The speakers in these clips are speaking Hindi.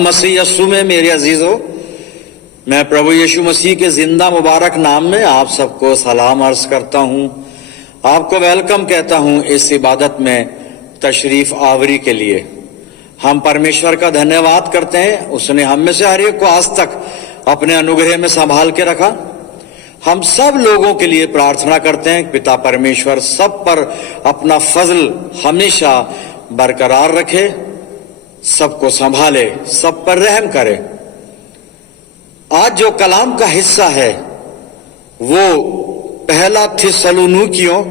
खुदावंद मसीह यस्सु में मेरे अजीजों, मैं प्रभु यीशु मसीह के जिंदा मुबारक नाम में आप सबको सलाम अर्ज करता हूं। आपको वेलकम कहता हूं इस इबादत में तशरीफ आवरी के लिए। हम परमेश्वर का धन्यवाद करते हैं, उसने हम में से हर एक को आज तक अपने अनुग्रह में संभाल के रखा। हम सब लोगों के लिए प्रार्थना करते हैं, पिता परमेश्वर सब पर अपना फजल हमेशा बरकरार रखे, सबको संभाले, सब पर रहम करे। आज जो कलाम का हिस्सा है वो पहला थिस्सलुनीकियों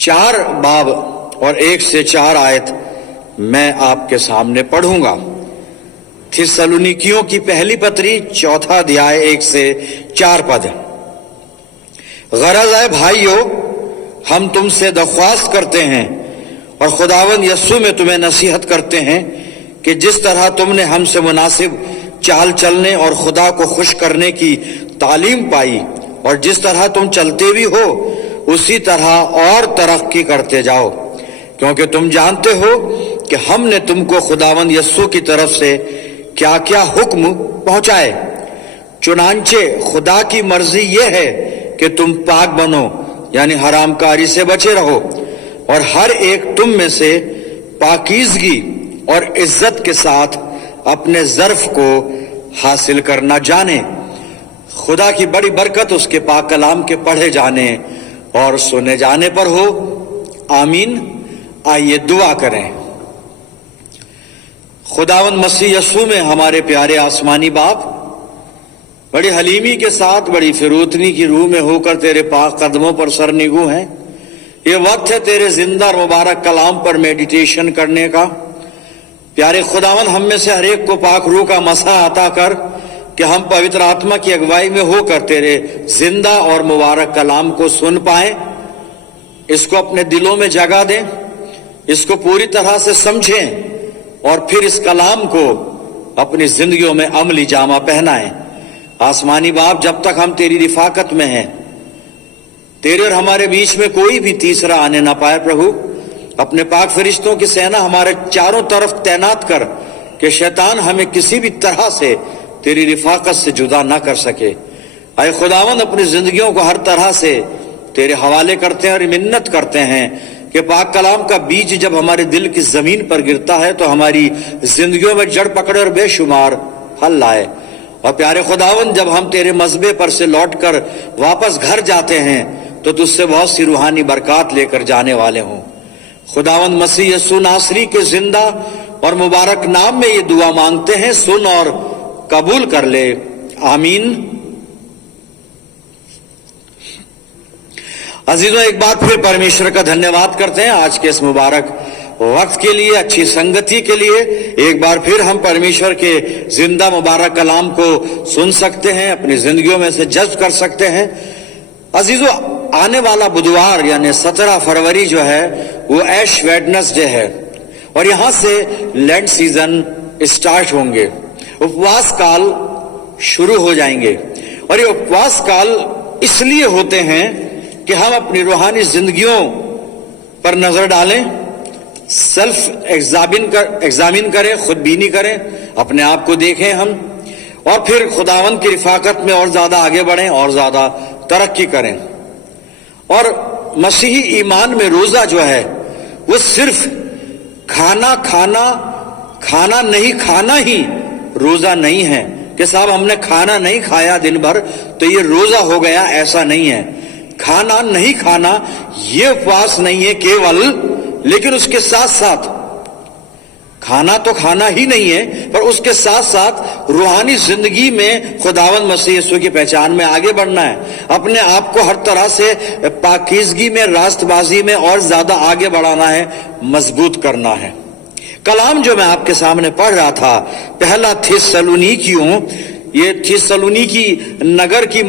4 बाब और 1 से 4 आयत मैं आपके सामने पढ़ूंगा। थिस्सलुनीकियों की पहली पत्री 4 अध्याय 1 से 4 पद। गरज है भाइयों, हम तुमसे दरख्वास्त करते हैं और खुदावंद यस्सु में तुम्हें नसीहत करते हैं कि जिस तरह तुमने हमसे मुनासिब चाल चलने और खुदा को खुश करने की तालीम पाई और जिस तरह तुम चलते भी हो उसी तरह और तरक्की करते जाओ, क्योंकि तुम जानते हो कि हमने तुमको खुदावंद यस्सु की तरफ से क्या क्या हुक्म पहुंचाए। चुनांचे खुदा की मर्जी यह है कि तुम पाक बनो, यानी हरामकारी से बचे रहो, और हर एक तुम में से पाकीज़गी और इज्जत के साथ अपने ज़र्फ को हासिल करना जाने। खुदा की बड़ी बरकत उसके पाक कलाम के पढ़े जाने और सुने जाने पर हो। आमीन। आइए दुआ करें। खुदावंद मसीह यस्सु में हमारे प्यारे आसमानी बाप, बड़ी हलीमी के साथ बड़ी फिरूतनी की रूह में होकर तेरे पाक कदमों पर सर निगू हैं। ये वक्त है तेरे जिंदा और मुबारक कलाम पर मेडिटेशन करने का। प्यारे खुदावन, हम में से हर एक को पाक रूह का मसा अता कर कि हम पवित्र आत्मा की अगुवाई में होकर तेरे जिंदा और मुबारक कलाम को सुन पाएं, इसको अपने दिलों में जगह दें, इसको पूरी तरह से समझें और फिर इस कलाम को अपनी जिंदगियों में अमली जामा पहनाएं। आसमानी बाप, जब तक हम तेरी रिफाकत में हैं, तेरे और हमारे बीच में कोई भी तीसरा आने ना पाए, प्रभु अपने पाक फरिश्तों की सेना हमारे चारों तरफ तैनात कर कि शैतान हमें किसी भी तरह से तेरी रिफाकत से जुदा ना कर सके। आए खुदावंद, अपनी जिंदगियों को हर तरह से तेरे हवाले करते हैं और मिन्नत करते हैं कि पाक कलाम का बीज जब हमारे दिल की जमीन पर गिरता है तो हमारी जिंदगियों में जड़ पकड़े और बेशुमार फल लाए। और प्यारे खुदावंद, जब हम तेरे मजबे पर से लौटकर वापस घर जाते हैं तो तुझसे बहुत सी रूहानी बरकत लेकर जाने वाले हों। खुदावंद मसीह यस्सु नासरी के जिंदा और मुबारक नाम में ये दुआ मांगते हैं, सुन और कबूल कर ले। आमीन। अजीजों, एक बार फिर परमेश्वर का धन्यवाद करते हैं आज के इस मुबारक वक्त के लिए, अच्छी संगति के लिए। एक बार फिर हम परमेश्वर के जिंदा मुबारक कलाम को सुन सकते हैं, अपनी जिंदगियों में से जज्ब कर सकते हैं। अजीजों, आने वाला बुधवार यानी 17 फरवरी जो है वो ऐश वेडनेसडे है और यहां से लेंट सीजन स्टार्ट होंगे, उपवास काल शुरू हो जाएंगे। और ये उपवास काल इसलिए होते हैं कि हम अपनी रूहानी जिंदगियों पर नजर डालें, सेल्फ एग्जामिन करें, खुदबीनी करें, अपने आप को देखें हम, और फिर खुदावंद की रिफाकत में और ज्यादा आगे बढ़ें और ज्यादा तरक्की करें। और मसीही ईमान में रोजा जो है वो सिर्फ खाना नहीं खाना ही रोजा नहीं है कि साहब हमने खाना नहीं खाया दिन भर तो ये रोजा हो गया, ऐसा नहीं है। खाना नहीं खाना ये उपवास नहीं है केवल, लेकिन उसके साथ साथ खाना तो खाना ही नहीं है, पर उसके साथ साथ रूहानी जिंदगी में खुदावंद मसीह यीशु की पहचान में आगे बढ़ना है। अपने आप को हर तरह से पाकीज़गी में, रास्तबाजी में और ज्यादा आगे बढ़ाना है, मजबूत करना है। कलाम जो मैं आपके सामने पढ़ रहा था, पहला थिस्सलुनीकियों, ये थिस्सलुनीकी नगर की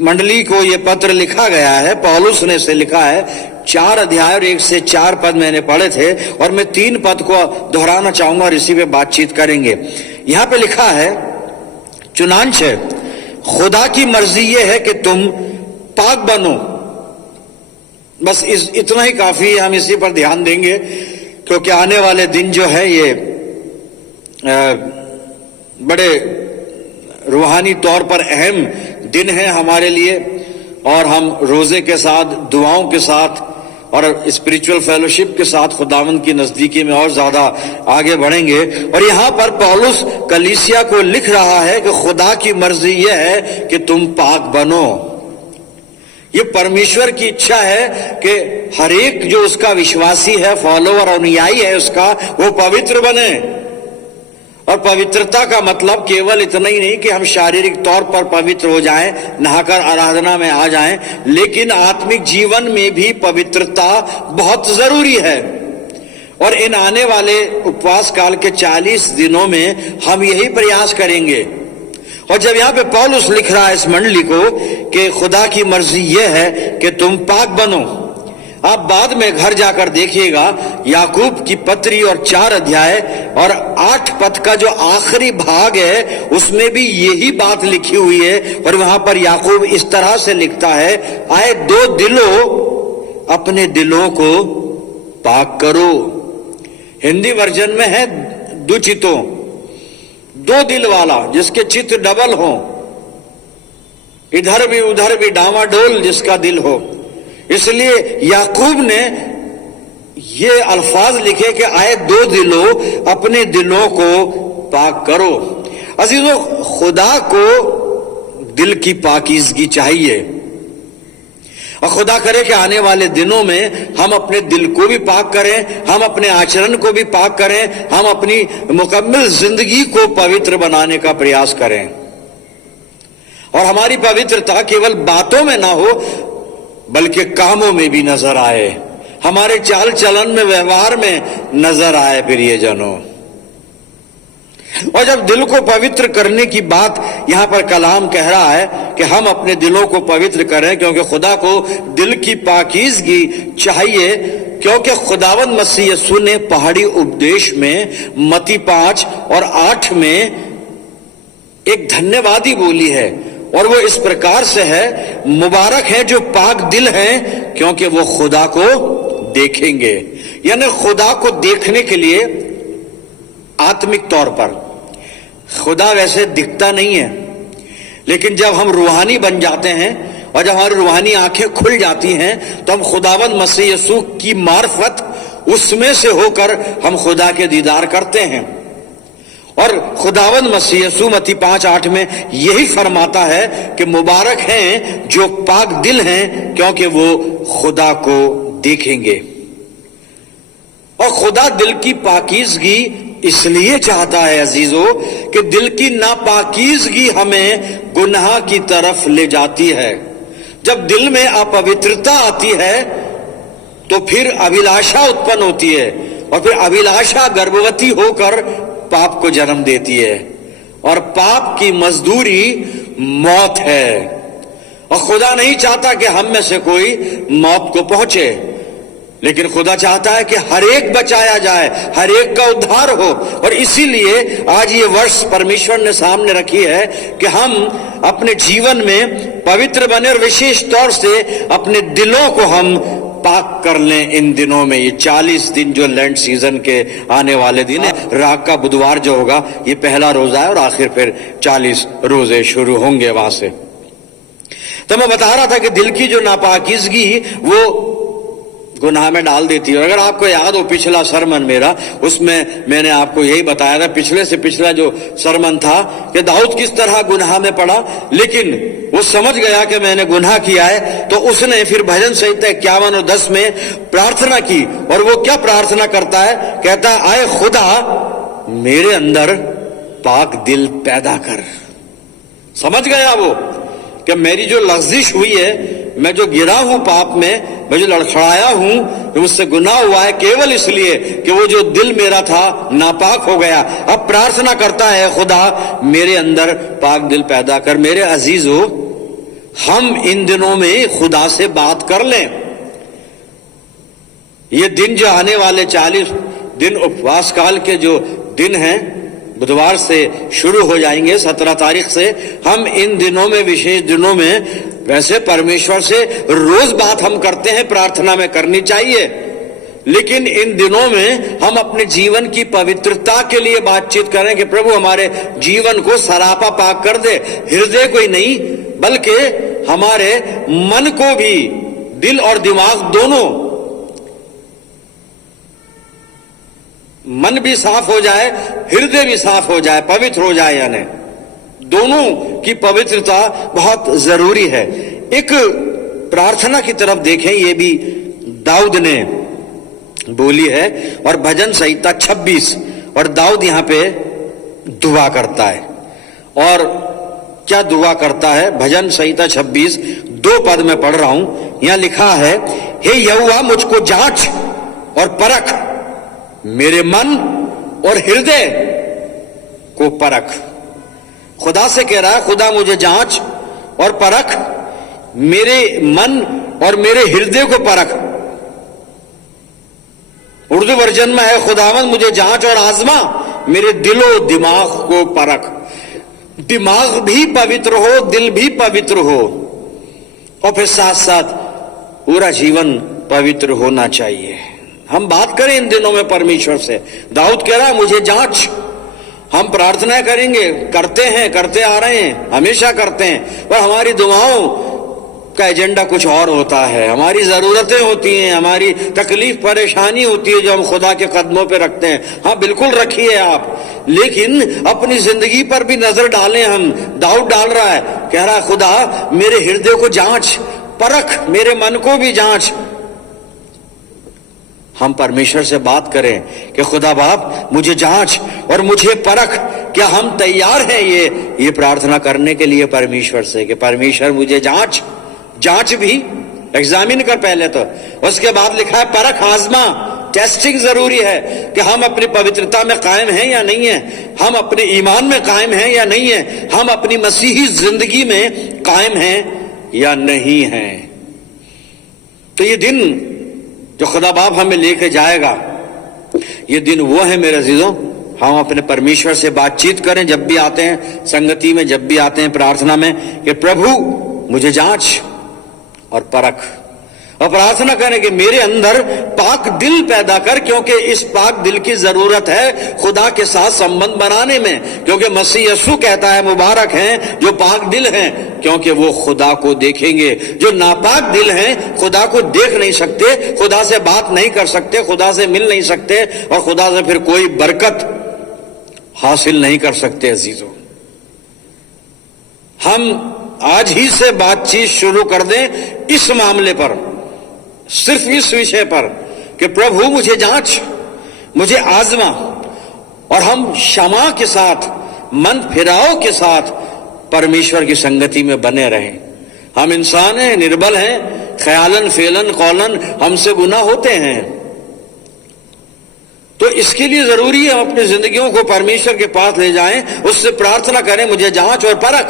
मंडली को ये पत्र लिखा गया है, पौलुस ने इसे लिखा है। 4 अध्याय और 1 से 4 पद मैंने पढ़े थे और मैं 3 पद को दोहराना चाहूंगा और इसी पे बातचीत करेंगे। यहां पे लिखा है, चुनांचे खुदा की मर्जी ये है कि तुम पाक बनो। बस इतना ही काफी है, हम इसी पर ध्यान देंगे क्योंकि आने वाले दिन जो है ये बड़े रूहानी तौर पर अहम दिन है हमारे लिए, और हम रोजे के साथ, दुआओं के साथ और स्पिरिचुअल फेलोशिप के साथ खुदावंद की नजदीकी में और ज्यादा आगे बढ़ेंगे। और यहां पर पौलुस कलीसिया को लिख रहा है कि खुदा की मर्जी यह है कि तुम पाक बनो। ये परमेश्वर की इच्छा है कि हर एक जो उसका विश्वासी है, फॉलोवर, अनुयायी है उसका, वो पवित्र बने। और पवित्रता का मतलब केवल इतना ही नहीं कि हम शारीरिक तौर पर पवित्र हो जाएं, नहाकर आराधना में आ जाएं, लेकिन आत्मिक जीवन में भी पवित्रता बहुत जरूरी है। और इन आने वाले उपवास काल के 40 दिनों में हम यही प्रयास करेंगे। और जब यहां पे पौलुस लिख रहा है इस मंडली को कि खुदा की मर्जी यह है कि तुम पाक बनो, आप बाद में घर जाकर देखिएगा याकूब की पत्री और 4 अध्याय और 8 पद का जो आखिरी भाग है उसमें भी यही बात लिखी हुई है। और वहां पर याकूब इस तरह से लिखता है, आए दो दिलों अपने दिलों को पाक करो। हिंदी वर्जन में है दुचितों, 2 दिल वाला, जिसके चित्त डबल हो, इधर भी उधर भी डामाडोल जिसका दिल हो। इसलिए याकूब ने ये अल्फाज लिखे कि आए 2 दिलों अपने दिलों को पाक करो। अजीजों, खुदा को दिल की पाकीज़गी चाहिए, और खुदा करे कि आने वाले दिनों में हम अपने दिल को भी पाक करें, हम अपने आचरण को भी पाक करें, हम अपनी मुकम्मल जिंदगी को पवित्र बनाने का प्रयास करें। और हमारी पवित्रता केवल बातों में ना हो बल्कि कामों में भी नजर आए, हमारे चाल चलन में, व्यवहार में नजर आए प्रियजनों। और जब दिल को पवित्र करने की बात यहां पर कलाम कह रहा है कि हम अपने दिलों को पवित्र करें, क्योंकि खुदा को दिल की पाकीज़गी चाहिए, क्योंकि खुदावंद मसीह यीशु ने पहाड़ी उपदेश में मत्ती 5 और 8 में एक धन्यवादी बोली है, और वो इस प्रकार से है, मुबारक है जो पाक दिल हैं क्योंकि वो खुदा को देखेंगे। यानी खुदा को देखने के लिए आत्मिक तौर पर, खुदा वैसे दिखता नहीं है, लेकिन जब हम रूहानी बन जाते हैं और जब हमारी रूहानी आंखें खुल जाती हैं तो हम खुदावंद मसीह यीशु की मार्फत उसमें से होकर हम खुदा के दीदार करते हैं। और खुदावंद मसीह यीशु मत्ती 5:8 में यही फरमाता है कि मुबारक हैं जो पाक दिल हैं क्योंकि वो खुदा को देखेंगे। और खुदा दिल की पाकीज़गी इसलिए चाहता है अजीजों कि दिल की नापाकीज़गी हमें गुनाह की तरफ ले जाती है। जब दिल में अपवित्रता आती है तो फिर अभिलाषा उत्पन्न होती है, और फिर अभिलाषा गर्भवती होकर पाप को जन्म देती है, और पाप की मजदूरी मौत है। और खुदा नहीं चाहता कि हम में से कोई मौत को पहुंचे, लेकिन खुदा चाहता है कि हर एक बचाया जाए, हर एक का उद्धार हो। और इसीलिए आज ये वर्ष परमेश्वर ने सामने रखी है कि हम अपने जीवन में पवित्र बने, और विशेष तौर से अपने दिलों को हम पाक कर लें इन दिनों में। ये 40 दिन जो लेंट सीजन के आने वाले दिन है, राग का बुधवार जो होगा ये पहला रोजा है, और आखिर फिर 40 रोजे शुरू होंगे वहां से। तो मैं बता रहा था कि दिल की जो नापाकीज़गी वो गुनाह में डाल देती है। अगर आपको याद हो पिछला सरमन मेरा, उसमें मैंने आपको यही बताया था, पिछले से पिछला जो सरमन था, कि दाऊद किस तरह गुनाह में पड़ा, लेकिन वो समझ गया कि मैंने गुनाह किया है, तो उसने फिर भजन संहिता 51 और 10 में प्रार्थना की। और वो क्या प्रार्थना करता है? कहता है, आए खुदा मेरे अंदर पाक दिल पैदा कर। समझ गया वो कि मेरी जो लफ्जिश हुई है, मैं जो गिरा हूं पाप में, मैं जो लड़खड़ाया हूं, जो मुझसे गुनाह हुआ है, केवल इसलिए कि वो जो दिल मेरा था नापाक हो गया। अब प्रार्थना करता है, खुदा मेरे अंदर पाक दिल पैदा कर। मेरे अजीजों, हम इन दिनों में खुदा से बात कर लें। ये दिन जो आने वाले 40 दिन उपवास काल के जो दिन हैं, बुधवार से शुरू हो जाएंगे 17 तारीख से। हम इन दिनों में, विशेष दिनों में, वैसे परमेश्वर से रोज बात हम करते हैं, प्रार्थना में करनी चाहिए, लेकिन इन दिनों में हम अपने जीवन की पवित्रता के लिए बातचीत करें कि प्रभु हमारे जीवन को सरापा पाक कर दे। हृदय को ही नहीं बल्कि हमारे मन को भी, दिल और दिमाग दोनों, मन भी साफ हो जाए, हृदय भी साफ हो जाए, पवित्र हो जाए, यानी दोनों की पवित्रता बहुत जरूरी है। एक प्रार्थना की तरफ देखें, ये भी दाऊद ने बोली है और भजन संहिता 26, और दाऊद यहां पे दुआ करता है। और क्या दुआ करता है? भजन संहिता 26 2 पद में पढ़ रहा हूं। यहां लिखा है, हे यहोवा मुझको जांच और परख, मेरे मन और हृदय को परख। खुदा से कह रहा है, खुदा मुझे जांच और परख, मेरे मन और मेरे हृदय को परख। उर्दू वर्जन में है, खुदावन मुझे जांच और आजमा, मेरे दिलो दिमाग को परख। दिमाग भी पवित्र हो, दिल भी पवित्र हो, और फिर साथ साथ पूरा जीवन पवित्र होना चाहिए। हम बात करें इन दिनों में परमेश्वर से। दाऊद कह रहा है मुझे जांच। हम प्रार्थना करेंगे, करते हैं, करते आ रहे हैं, हमेशा करते हैं, पर हमारी दुआओं का एजेंडा कुछ और होता है। हमारी जरूरतें होती हैं, हमारी तकलीफ परेशानी होती है जो हम खुदा के कदमों पे रखते हैं। हाँ बिल्कुल रखिए आप, लेकिन अपनी जिंदगी पर भी नजर डालें। हम दाऊद डाल रहा है, कह रहा है खुदा मेरे हृदय को जांच, परख, मेरे मन को भी जांच। हम परमेश्वर से बात करें कि खुदा बाप मुझे जांच और मुझे परख। क्या हम तैयार हैं ये प्रार्थना करने के लिए परमेश्वर से कि परमेश्वर मुझे जांच भी, एग्जामिन कर पहले तो, उसके बाद लिखा है परख, आजमा, टेस्टिंग जरूरी है कि हम अपनी पवित्रता में कायम हैं या नहीं है, हम अपने ईमान में कायम हैं या नहीं है, हम अपनी मसीही जिंदगी में कायम हैं या नहीं हैं। तो ये दिन जो खुदा बाप हमें लेके जाएगा, ये दिन वो है मेरे अजीजों, हम अपने परमेश्वर से बातचीत करें जब भी आते हैं संगति में, जब भी आते हैं प्रार्थना में, कि प्रभु मुझे जांच और परख, और प्रार्थना करें कि मेरे अंदर पाक दिल पैदा कर, क्योंकि इस पाक दिल की जरूरत है खुदा के साथ संबंध बनाने में। क्योंकि मसीह यीशु कहता है मुबारक हैं जो पाक दिल हैं, क्योंकि वो खुदा को देखेंगे। जो नापाक दिल हैं खुदा को देख नहीं सकते, खुदा से बात नहीं कर सकते, खुदा से मिल नहीं सकते, और खुदा से फिर कोई बरकत हासिल नहीं कर सकते। अजीजों, हम आज ही से बातचीत शुरू कर दें इस मामले पर, सिर्फ इस विषय पर कि प्रभु मुझे जांच, मुझे आजमा, और हम क्षमा के साथ, मन फिराव के साथ परमेश्वर की संगति में बने रहें। हम इंसान हैं, निर्बल हैं, ख्यालन फेलन कौलन हमसे गुनाह होते हैं। तो इसके लिए जरूरी है हम अपनी जिंदगियों को परमेश्वर के पास ले जाएं, उससे प्रार्थना करें मुझे जांच और परख,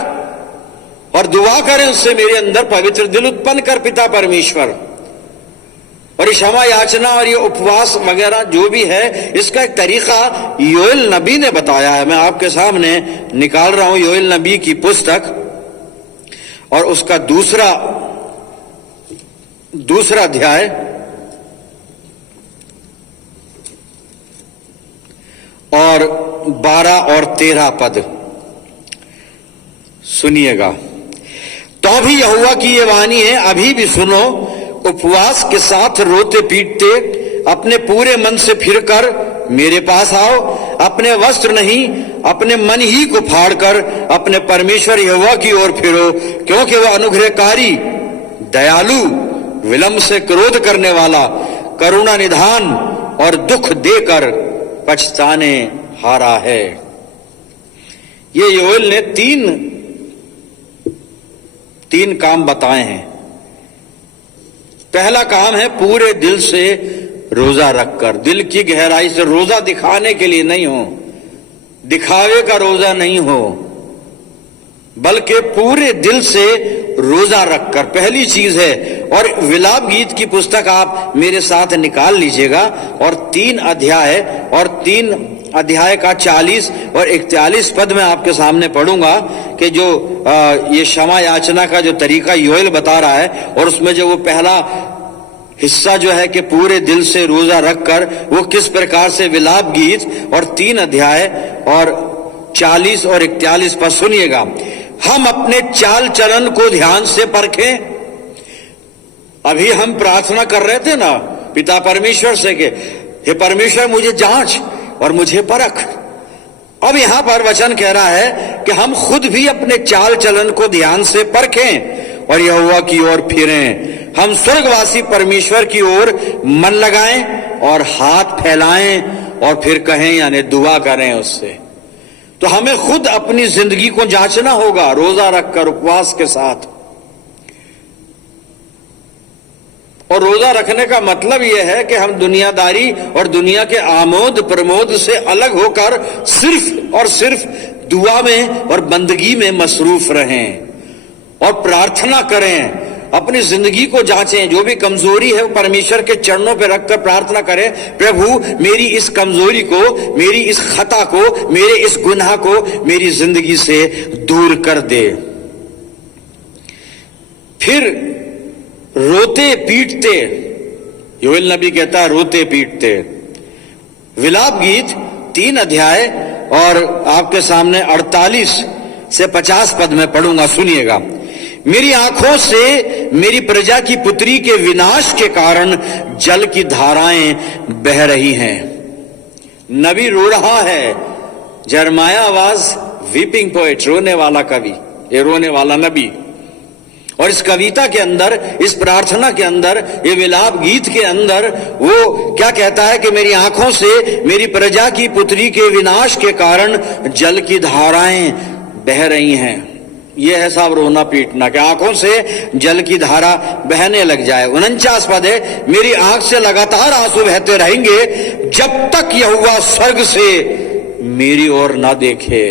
और दुआ करें उससे मेरे अंदर पवित्र दिल उत्पन्न कर पिता परमेश्वर। और ये क्षमा याचना और ये उपवास वगैरह जो भी है, इसका एक तरीका योएल नबी ने बताया है। मैं आपके सामने निकाल रहा हूं योएल नबी की पुस्तक, और उसका दूसरा अध्याय और 12 और 13 पद सुनिएगा। तो भी यहोवा की ये वाणी है, अभी भी सुनो, उपवास के साथ रोते पीटते अपने पूरे मन से फिरकर मेरे पास आओ, अपने वस्त्र नहीं अपने मन ही को फाड़कर अपने परमेश्वर यहोवा की ओर फिरो, क्योंकि वह अनुग्रहकारी, दयालु, विलंब से क्रोध करने वाला, करुणा निधान और दुख देकर पछताने हारा है। ये योएल ने तीन काम बताए हैं। पहला काम है पूरे दिल से रोजा रखकर, दिल की गहराई से, रोजा दिखाने के लिए नहीं हो, दिखावे का रोजा नहीं हो, बल्कि पूरे दिल से रोजा रखकर, पहली चीज है। और विलाप गीत की पुस्तक आप मेरे साथ निकाल लीजिएगा, और 3 अध्याय और 3 अध्याय का 40 और 41 पद में आपके सामने पढ़ूंगा कि जो ये क्षमा याचना का जो तरीका योएल बता रहा है, और उसमें जो वो पहला हिस्सा जो है कि पूरे दिल से रोजा रखकर वो किस प्रकार से विलाप गीत और 3 अध्याय और 40 और 41 पर सुनिएगा। हम अपने चाल चलन को ध्यान से परखें। अभी हम प्रार्थना कर रहे थे ना पिता परमेश्वर से कि हे परमेश्वर मुझे जांच और मुझे परख। अब यहां पर वचन कह रहा है कि हम खुद भी अपने चाल चलन को ध्यान से परखें और यहोवा की ओर फिरें। हम स्वर्गवासी परमेश्वर की ओर मन लगाएं और हाथ फैलाएं और फिर कहें यानी दुआ करें उससे। तो हमें खुद अपनी जिंदगी को जांचना होगा रोजा रखकर उपवास के साथ। और रोजा रखने का मतलब यह है कि हम दुनियादारी और दुनिया के आमोद प्रमोद से अलग होकर सिर्फ और सिर्फ दुआ में और बंदगी में मसरूफ रहें और प्रार्थना करें। अपनी जिंदगी को जांचें, जो भी कमजोरी है वो परमेश्वर के चरणों पर रखकर प्रार्थना करें, प्रभु मेरी इस कमजोरी को, मेरी इस खता को, मेरे इस गुनाह को मेरी जिंदगी से दूर कर दे। फिर रोते पीटते, योएल नबी कहता है रोते पीटते। विलाप गीत 3 अध्याय और आपके सामने 48 से 50 पद में पढ़ूंगा, सुनिएगा। मेरी आंखों से मेरी प्रजा की पुत्री के विनाश के कारण जल की धाराएं बह रही हैं। नबी रो रहा है। जरमाया आवाज वीपिंग पोएट, रोने वाला कवि, ये रोने वाला नबी। और इस कविता के अंदर, इस प्रार्थना के अंदर, ये विलाप गीत के अंदर वो क्या कहता है कि मेरी आंखों से मेरी प्रजा की पुत्री के विनाश के कारण जल की धाराएं बह रही हैं। ये है साहब रोना पीटना, कि आंखों से जल की धारा बहने लग जाए। 49 पद है, मेरी आंख से लगातार आंसू बहते रहेंगे जब तक यहोवा स्वर्ग से मेरी ओर ना देखे।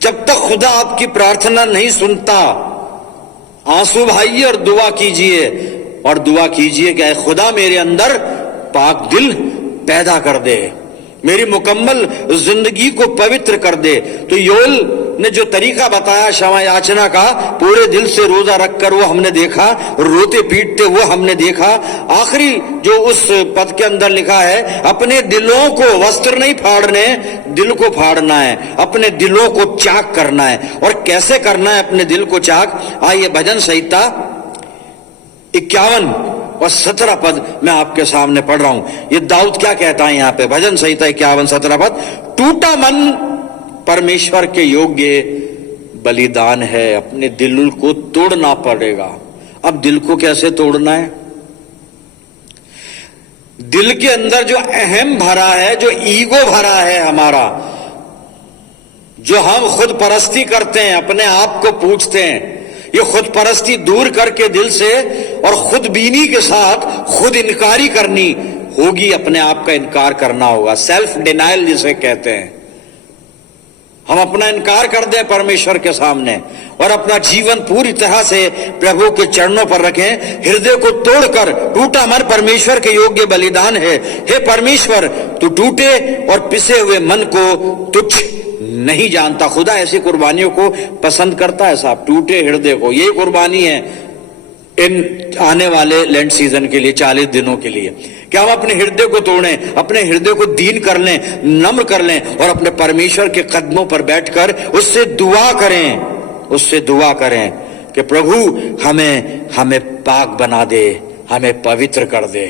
जब तक खुदा आपकी प्रार्थना नहीं सुनता, आंसू बहाइए और दुआ कीजिए, और दुआ कीजिए कि खुदा मेरे अंदर पाक दिल पैदा कर दे, मेरी मुकम्मल जिंदगी को पवित्र कर दे। तो योएल ने जो तरीका बताया क्षमा याचना का, पूरे दिल से रोजा रखकर, वो हमने देखा। रोते पीटते वो हमने देखा। आखिरी जो उस पद के अंदर लिखा है, अपने दिलों को वस्त्र नहीं फाड़ने, दिल को फाड़ना है, अपने दिलों को चाक करना है। और कैसे करना है अपने दिल को चाक? आइए भजन संहिता 51 और 17 पद मैं आपके सामने पढ़ रहा हूं। ये दाऊद क्या कहता है यहां पे, भजन संहिता 51 17 पद। टूटा मन परमेश्वर के योग्य बलिदान है, अपने दिल को तोड़ना पड़ेगा। अब दिल को कैसे तोड़ना है? दिल के अंदर जो अहम भरा है, जो ईगो भरा है हमारा, जो हम खुद परस्ती करते हैं, अपने आप को पूछते हैं, ये खुद परस्ती दूर करके दिल से और खुद बीनी के साथ खुद इनकारी करनी होगी। अपने आप का इनकार करना होगा, सेल्फ डिनायल जिसे कहते हैं। हम अपना इनकार कर दें परमेश्वर के सामने और अपना जीवन पूरी तरह से प्रभु के चरणों पर रखें। हृदय को तोड़कर, टूटा मन परमेश्वर के योग्य बलिदान है। हे परमेश्वर, तू टूटे और पिसे हुए मन को तुच्छ नहीं जानता। खुदा ऐसी कुर्बानियों को पसंद करता है साहब, टूटे हृदय को। यही कुर्बानी है इन आने वाले लेंट सीजन के लिए, 40 दिनों के लिए, कि हम अपने हृदय को तोड़ें, अपने हृदय को दीन कर लें, नम्र कर लें और अपने परमेश्वर के कदमों पर बैठकर उससे दुआ करें, उससे दुआ करें कि प्रभु हमें पाक बना दे, हमें पवित्र कर दे।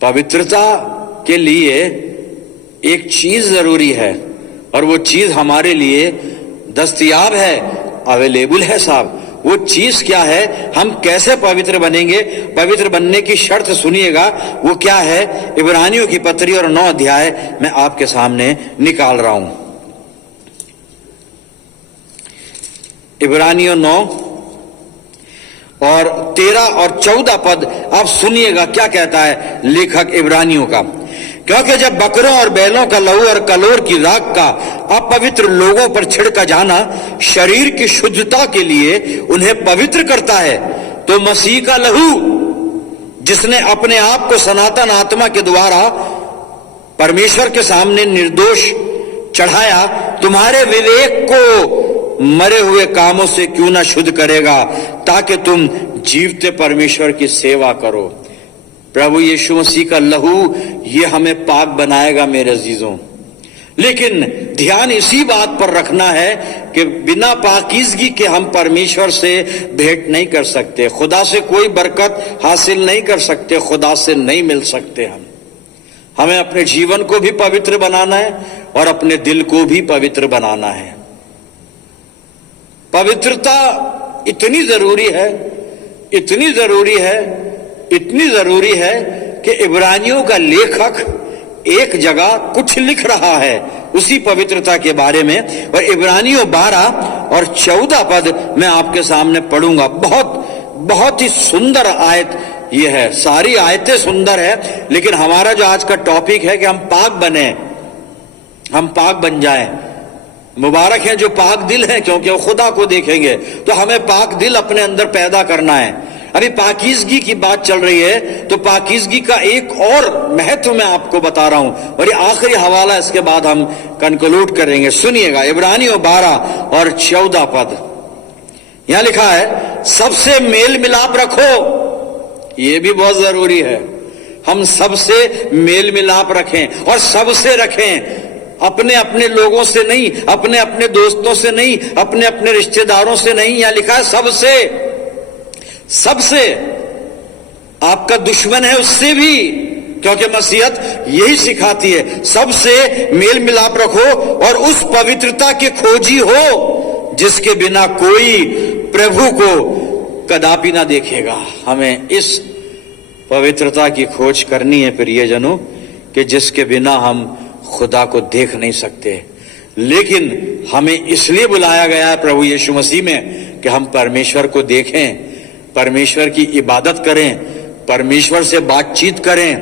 पवित्रता के लिए एक चीज जरूरी है और वो चीज हमारे लिए दस्तयाब है, अवेलेबल है साहब। वो चीज क्या है? हम कैसे पवित्र बनेंगे? पवित्र बनने की शर्त सुनिएगा, वो क्या है? इब्रानियों की पत्री और 9 अध्याय मैं आपके सामने निकाल रहा हूं। इब्रानियों 9 और 13 और 14 पद आप सुनिएगा क्या कहता है लेखक इब्रानियों का। क्योंकि जब बकरों और बैलों का लहू और कलोर की राख का अपवित्र लोगों पर छिड़का जाना शरीर की शुद्धता के लिए उन्हें पवित्र करता है, तो मसीह का लहू, जिसने अपने आप को सनातन आत्मा के द्वारा परमेश्वर के सामने निर्दोष चढ़ाया, तुम्हारे विवेक को मरे हुए कामों से क्यों ना शुद्ध करेगा, ताकि तुम जीवते परमेश्वर की सेवा करो। प्रभु यीशु मसीह का लहू ये हमें पाक बनाएगा मेरे अजीजों। लेकिन ध्यान इसी बात पर रखना है कि बिना पाकीज़गी के हम परमेश्वर से भेंट नहीं कर सकते, खुदा से कोई बरकत हासिल नहीं कर सकते, खुदा से नहीं मिल सकते। हमें अपने जीवन को भी पवित्र बनाना है और अपने दिल को भी पवित्र बनाना है। पवित्रता इतनी जरूरी है, इतनी जरूरी है, इतनी जरूरी है कि इब्रानियों का लेखक एक जगह कुछ लिख रहा है उसी पवित्रता के बारे में, और इब्रानियों 12 और 14 पद मैं आपके सामने पढ़ूंगा। बहुत ही सुंदर आयत ये है। सारी आयतें सुंदर है, लेकिन हमारा जो आज का टॉपिक है कि हम पाक बने, हम पाक बन जाएं। मुबारक हैं जो पाक दिल हैं, क्योंकि वो खुदा को देखेंगे। तो हमें पाक दिल अपने अंदर पैदा करना है। अभी पाकीज़गी की बात चल रही है, तो पाकीज़गी का एक और महत्व मैं आपको बता रहा हूं, और ये आखिरी हवाला, इसके बाद हम कंक्लूड करेंगे। सुनिएगा, इब्रानियों 12 और 14 पद। यहां लिखा है, सबसे मेल मिलाप रखो। ये भी बहुत जरूरी है, हम सबसे मेल मिलाप रखें और सबसे रखें। अपने अपने लोगों से नहीं, अपने अपने दोस्तों से नहीं, अपने अपने रिश्तेदारों से नहीं। यहां लिखा है सबसे, सबसे। आपका दुश्मन है उससे भी, क्योंकि मसीहत यही सिखाती है, सबसे मेल मिलाप रखो और उस पवित्रता के खोजी हो जिसके बिना कोई प्रभु को कदापि ना देखेगा। हमें इस पवित्रता की खोज करनी है प्रियजनों, कि जिसके बिना हम खुदा को देख नहीं सकते। लेकिन हमें इसलिए बुलाया गया है प्रभु यीशु मसीह में कि हम परमेश्वर को देखें, परमेश्वर की इबादत करें, परमेश्वर से बातचीत करें,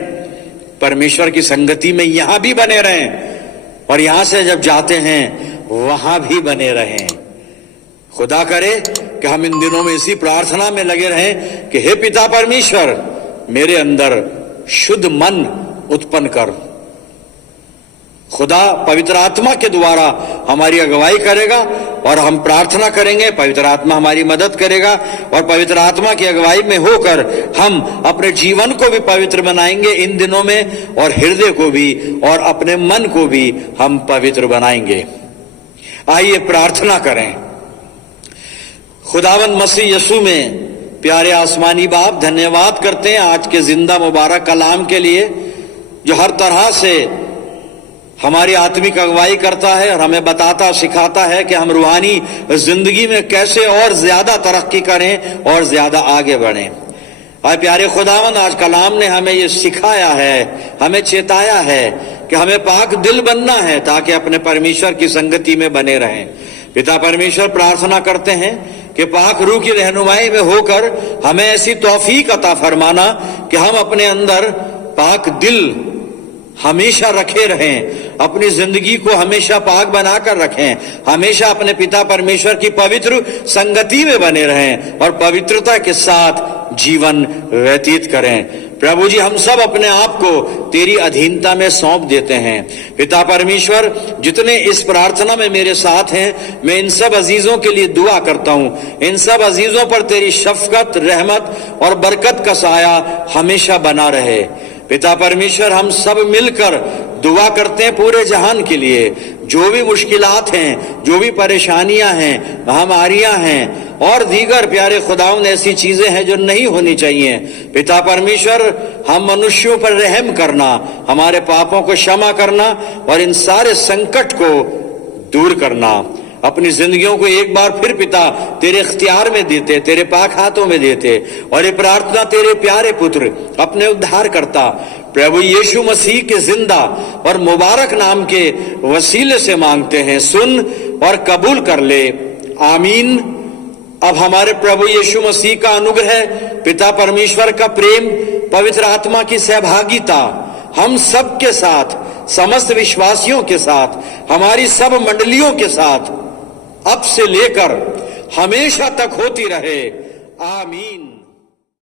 परमेश्वर की संगति में यहां भी बने रहें, और यहां से जब जाते हैं वहां भी बने रहें। खुदा करे कि हम इन दिनों में इसी प्रार्थना में लगे रहें कि हे पिता परमेश्वर, मेरे अंदर शुद्ध मन उत्पन्न कर। खुदा पवित्र आत्मा के द्वारा हमारी अगुवाई करेगा और हम प्रार्थना करेंगे, पवित्र आत्मा हमारी मदद करेगा, और पवित्र आत्मा की अगुवाई में होकर हम अपने जीवन को भी पवित्र बनाएंगे इन दिनों में, और हृदय को भी और अपने मन को भी हम पवित्र बनाएंगे। आइए प्रार्थना करें। खुदावंद मसीह यीशु में प्यारे आसमानी बाप, धन्यवाद करते हैं आज के जिंदा मुबारक कलाम के लिए, जो हर तरह से हमारी आत्मिक अगुवाई करता है और हमें बताता सिखाता है कि हम रूहानी जिंदगी में कैसे और ज्यादा तरक्की करें और ज्यादा आगे बढ़ें। और प्यारे खुदावंद, आज कलाम ने हमें ये सिखाया है, हमें चेताया है कि हमें पाक दिल बनना है ताकि अपने परमेश्वर की संगति में बने रहें। पिता परमेश्वर, प्रार्थना करते हैं कि पाक रूह की रहनुमाई में होकर हमें ऐसी तौफीक अता फरमाना कि हम अपने अंदर पाक दिल हमेशा रखे रहें, अपनी जिंदगी को हमेशा पाक बनाकर रखें, हमेशा अपने पिता परमेश्वर की पवित्र संगति में बने रहें और पवित्रता के साथ जीवन व्यतीत करें। प्रभु जी, हम सब अपने आप को तेरी अधीनता में सौंप देते हैं। पिता परमेश्वर, जितने इस प्रार्थना में मेरे साथ हैं, मैं इन सब अजीजों के लिए दुआ करता हूं। इन सब अजीजों पर तेरी शफकत, रहमत और बरकत का साया हमेशा बना रहे। पिता परमेश्वर, हम सब मिलकर दुआ करते हैं पूरे जहान के लिए। जो भी मुश्किलात हैं, जो भी परेशानियां हैं, महामारियां हैं और दीगर प्यारे खुदावंद ऐसी चीजें हैं जो नहीं होनी चाहिए, पिता परमेश्वर, हम मनुष्यों पर रहम करना, हमारे पापों को क्षमा करना और इन सारे संकट को दूर करना। अपनी जिंदगियों को एक बार फिर पिता तेरे इख्तियार में देते, तेरे पाक हाथों में देते, और ये प्रार्थना तेरे प्यारे पुत्र अपने उद्धार करता प्रभु यीशु मसीह के जिंदा और मुबारक नाम के वसीले से मांगते हैं। सुन और कबूल कर ले, आमीन। अब हमारे प्रभु यीशु मसीह का अनुग्रह, पिता परमेश्वर का प्रेम, पवित्र आत्मा की सहभागिता हम सब के साथ, समस्त विश्वासियों के साथ, हमारी सब मंडलियों के साथ अब से लेकर हमेशा तक होती रहे। आमीन।